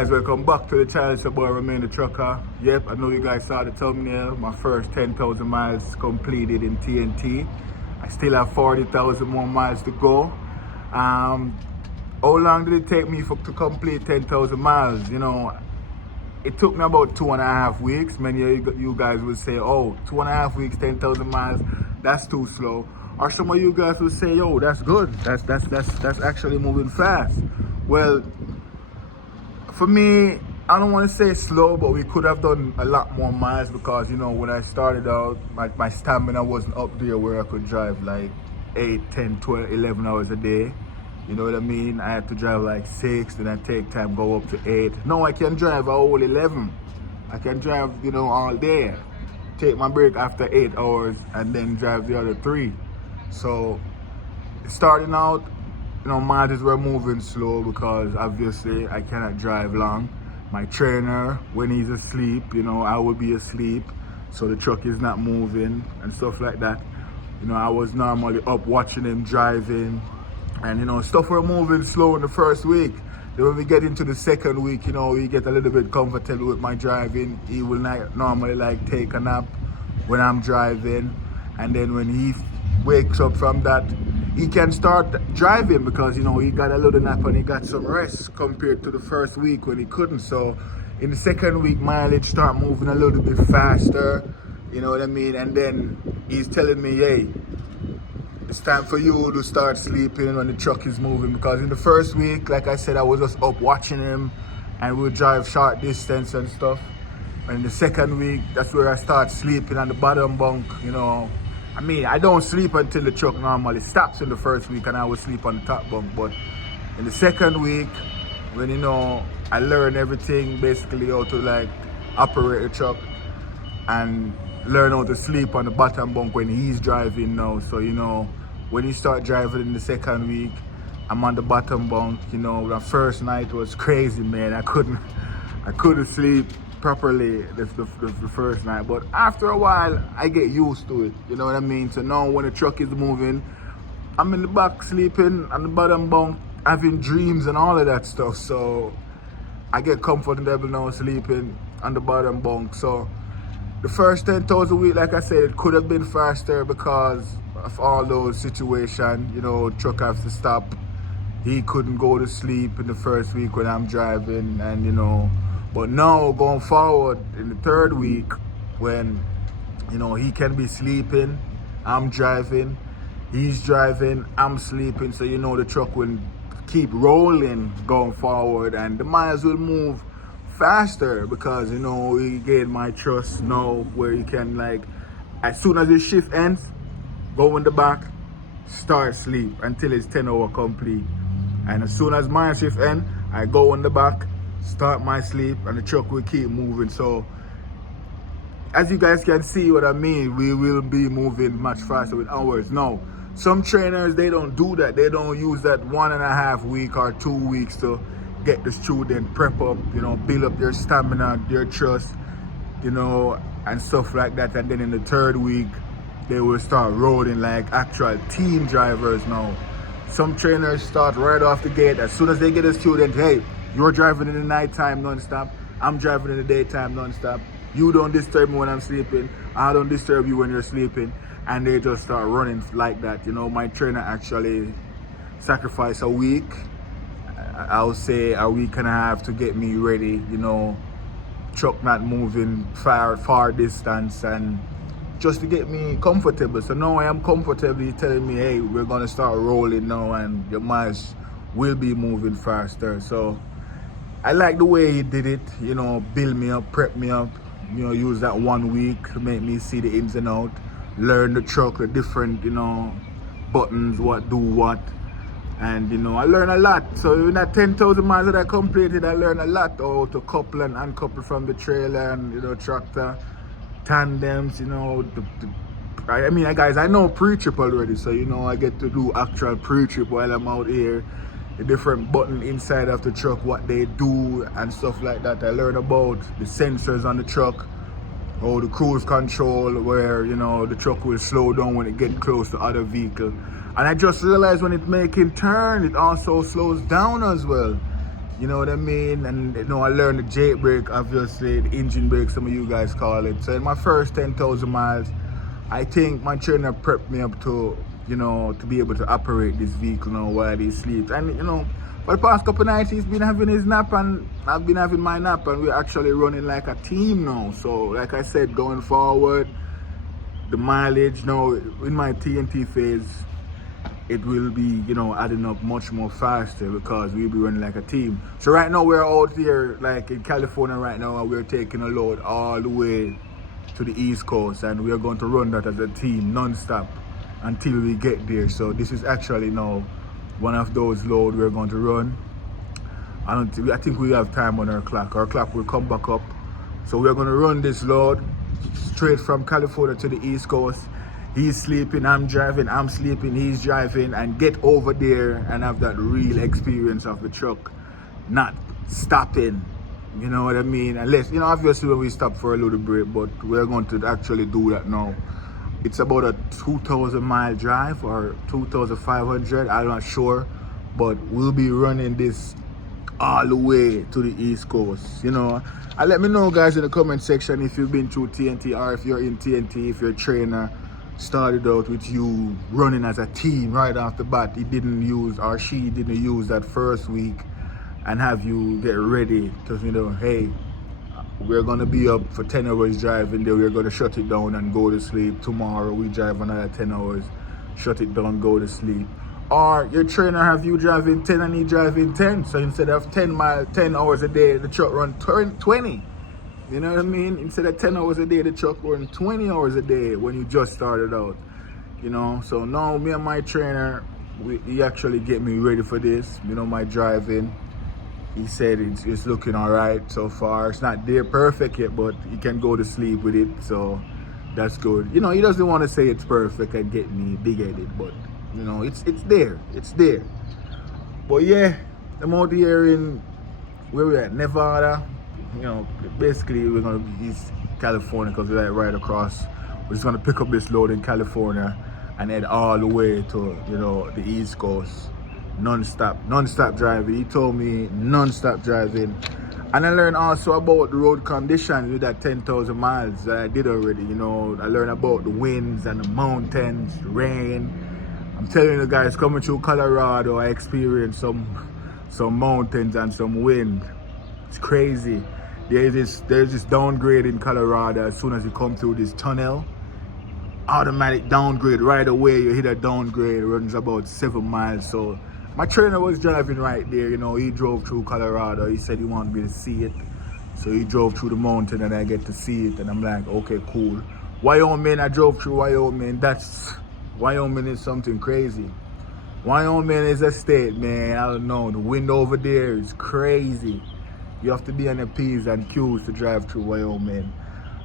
Guys, welcome back to the channel. It's your boy Remain the Trucker. Yep, I know you guys saw the thumbnail. My first 10,000 miles completed in TNT. I still have 40,000 more miles to go. How long did it take me to complete 10,000 miles? You know, it took me about 2.5 weeks. Many of you guys would say, oh, 2.5 weeks, 10,000 miles, that's too slow. Or some of you guys would say, yo, that's good. That's actually moving fast. Well, for me, I don't want to say slow, but we could have done a lot more miles because, you know, when I started out, my stamina wasn't up there where I could drive like 8, 10, 12, 11 hours a day. You know what I mean? I had to drive like 6, then I take time, go up to 8. No, I can drive a whole 11. I can drive, you know, all day. Take my break after 8 hours and then drive the other 3. So, starting out, you know, miles were moving slow because obviously I cannot drive long. My trainer, when he's asleep, you know, I will be asleep, so the truck is not moving and stuff like that. You know, I was normally up watching him driving, and you know, stuff were moving slow in the first week. Then when we get into the second week, you know, we get a little bit comfortable with my driving. He will not normally like take a nap when I'm driving, and then when he wakes up from that, he can start driving because, you know, he got a little nap and he got some rest compared to the first week when he couldn't. So in the second week, mileage start moving a little bit faster, you know what I mean? And then he's telling me, hey, it's time for you to start sleeping when the truck is moving, because in the first week, like I said, I was just up watching him and we'll drive short distance and stuff. And in the second week, that's where I start sleeping on the bottom bunk, you know. I mean, I don't sleep until the truck normally stops in the first week, and I will sleep on the top bunk. But in the second week, when, you know, I learn everything basically how to like operate the truck and learn how to sleep on the bottom bunk when he's driving now. So, you know, when he start driving in the second week, I'm on the bottom bunk. You know, the first night was crazy, man. I couldn't sleep properly the first night, but after a while I get used to it, you know what I mean? So now when the truck is moving, I'm in the back sleeping on the bottom bunk, having dreams and all of that stuff. So I get comfortable now sleeping on the bottom bunk. So the first 10,000 a week, like I said, it could have been faster because of all those situations. You know, truck has to stop. He couldn't go to sleep in the first week when I'm driving, and you know. But now, going forward, in the third week, when, you know, he can be sleeping, I'm driving, he's driving, I'm sleeping, so, you know, the truck will keep rolling going forward, and the miles will move faster because, you know, he gained my trust now where he can, like, as soon as his shift ends, go in the back, start sleep until it's 10 hour complete. And as soon as my shift ends, I go in the back, start my sleep, and the truck will keep moving. So as you guys can see what I mean, we will be moving much faster with hours. Now, some trainers, they don't do that. They don't use that 1.5 week or 2 weeks to get the student prep up, you know, build up their stamina, their trust, you know, and stuff like that. And then in the third week, they will start rolling like actual team drivers now. Some trainers start right off the gate. As soon as they get a student, hey, you're driving in the nighttime non-stop, I'm driving in the daytime non-stop. You don't disturb me when I'm sleeping, I don't disturb you when you're sleeping. And they just start running like that. You know, my trainer actually sacrificed a week, I'll say a week and a half, to get me ready, you know, truck not moving far distance, and just to get me comfortable. So now I am comfortable. He's telling me, hey, we're gonna start rolling now and your miles will be moving faster. So I like the way he did it, you know, build me up, prep me up, you know, use that 1 week to make me see the ins and outs, learn the truck, the different, you know, buttons, what do what. And, you know, I learned a lot. So in that 10,000 miles that I completed, I learned a lot how to couple and uncouple from the trailer and, you know, tractor, tandems, you know. I mean, guys, I know pre-trip already, so, you know, I get to do actual pre-trip while I'm out here. The different button inside of the truck, what they do and stuff like that. I learned about the sensors on the truck, or the cruise control, where, you know, the truck will slow down when it gets close to other vehicles. And I just realized when it's making turn, it also slows down as well. You know what I mean? And you know, I learned the Jake brake, obviously, the engine brake, some of you guys call it. So in my first 10,000 miles, I think my trainer prepped me up to, you know, to be able to operate this vehicle now while he sleeps. And you know, for the past couple nights, he's been having his nap and I've been having my nap, and we're actually running like a team now. So like I said, going forward, the mileage now in my TNT phase, it will be, you know, adding up much more faster because we'll be running like a team. So right now we're out here like in California right now, and we're taking a load all the way to the East Coast, and we're going to run that as a team non-stop until we get there. So this is actually now one of those loads we're going to run. I think we have time on our clock. Our clock will come back up. So we're going to run this load straight from California to the East Coast. He's sleeping, I'm driving, I'm sleeping, he's driving, and get over there and have that real experience of the truck not stopping. You know what I mean? Unless, you know, obviously when we stop for a little break, but we're going to actually do that now. It's about a 2,000 mile drive or 2,500, I'm not sure, but we'll be running this all the way to the East Coast, you know. And let me know, guys, in the comment section if you've been through TNT, or if you're in TNT, if your trainer started out with you running as a team right off the bat. He didn't use, or she didn't use that first week and have you get ready to, you know, hey, we're gonna be up for 10 hours driving, then we're gonna shut it down and go to sleep. Tomorrow we drive another 10 hours, shut it down, go to sleep. Or your trainer have you driving 10 and he driving 10. So instead of 10 hours a day, the truck run 20. You know what I mean? Instead of 10 hours a day, the truck run 20 hours a day when you just started out. You know, so now me and my trainer, he actually get me ready for this. You know, my driving. He said it's looking all right so far. It's not there perfect yet, but he can go to sleep with it. So that's good. You know, he doesn't want to say it's perfect and get me big-headed, but you know, it's there. It's there. But yeah, I'm out here in, where we're at, Nevada. You know, basically we're gonna be East California because we're like right across. We're just gonna pick up this load in California and head all the way to, you know, the East Coast. Non-stop driving. He told me non-stop driving. And I learned also about the road conditions with that 10,000 miles that I did already. You know, I learned about the winds and the mountains, the rain. I'm telling you guys, coming through Colorado, I experienced some mountains and some wind. It's crazy. There's this downgrade in Colorado. As soon as you come through this tunnel, automatic downgrade right away. You hit a downgrade, it runs about 7 miles. So my trainer was driving right there. You know, he drove through Colorado. He said he wanted me to see it, so he drove through the mountain and I get to see it. And I'm like, okay, cool. Wyoming, I drove through Wyoming. Wyoming is something crazy. Wyoming is a state, man. I don't know. The wind over there is crazy. You have to be on the P's and Q's to drive through Wyoming.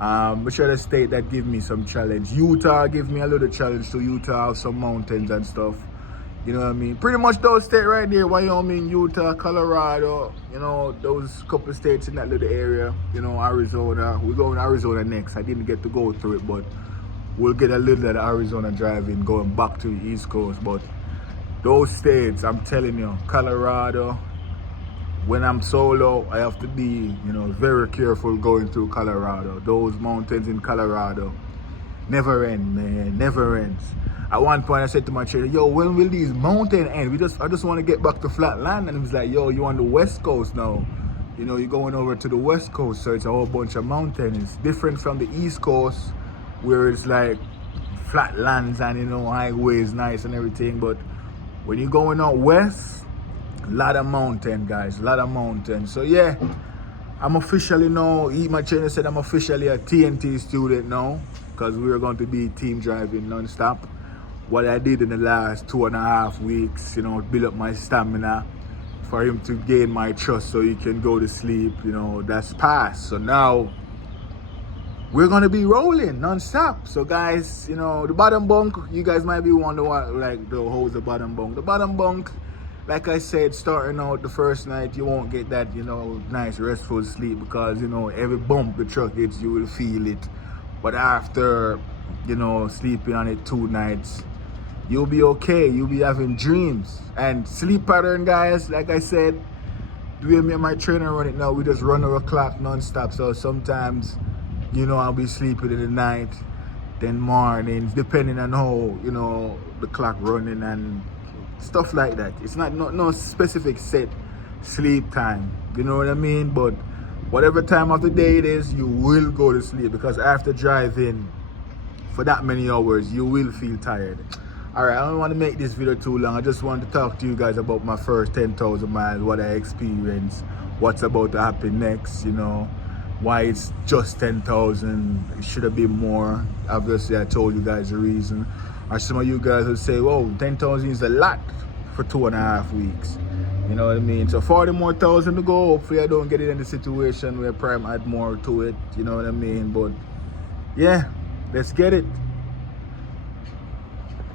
But sure, the state that give me some challenge. Utah give me a little challenge. So Utah have some mountains and stuff. You know what I mean? Pretty much those states right there, Wyoming, Utah, Colorado, you know, those couple states in that little area. You know, Arizona. We're going to Arizona next. I didn't get to go through it, but we'll get a little of the Arizona driving going back to the East Coast. But those states, I'm telling you, Colorado, when I'm solo, I have to be, you know, very careful going through Colorado. Those mountains in Colorado never end, man, never ends. At one point I said to my trainer, yo, when will these mountains end? I just want to get back to flat land. And he was like, yo, you on the West Coast now. You know, you're going over to the West Coast, so it's a whole bunch of mountains. It's different from the East Coast, where it's like flat lands and, you know, highways nice and everything. But when you're going out west, a lot of mountain, guys, a lot of mountain. So yeah, I'm officially now, my trainer said I'm officially a TNT student now, because we're going to be team driving non-stop. What I did in the last 2.5 weeks, you know, build up my stamina for him to gain my trust so he can go to sleep, you know, that's past. So now we're gonna be rolling non-stop. So guys, you know, the bottom bunk, you guys might be wondering what, like, how's the bottom bunk? The bottom bunk, like I said, starting out the first night, you won't get that, you know, nice restful sleep, because, you know, every bump the truck hits, you will feel it. But after, you know, sleeping on it 2 nights, you'll be okay. You'll be having dreams. And sleep pattern, guys, like I said, the way me and my trainer run it now, we just run our clock non-stop. So sometimes, you know, I'll be sleeping in the night, then mornings, depending on how, you know, the clock running and stuff like that. It's not no specific set sleep time, you know what I mean? But whatever time of the day it is, you will go to sleep, because after driving for that many hours, you will feel tired. All right, I don't want to make this video too long. I just want to talk to you guys about my first 10,000 miles, what I experienced, what's about to happen next, you know, why it's just 10,000. It should have been more. Obviously, I told you guys the reason. Or some of you guys will say, whoa, 10,000 is a lot for 2.5 weeks. You know what I mean? So 40 more thousand to go. Hopefully I don't get it in the situation where Prime add more to it. You know what I mean? But yeah, let's get it.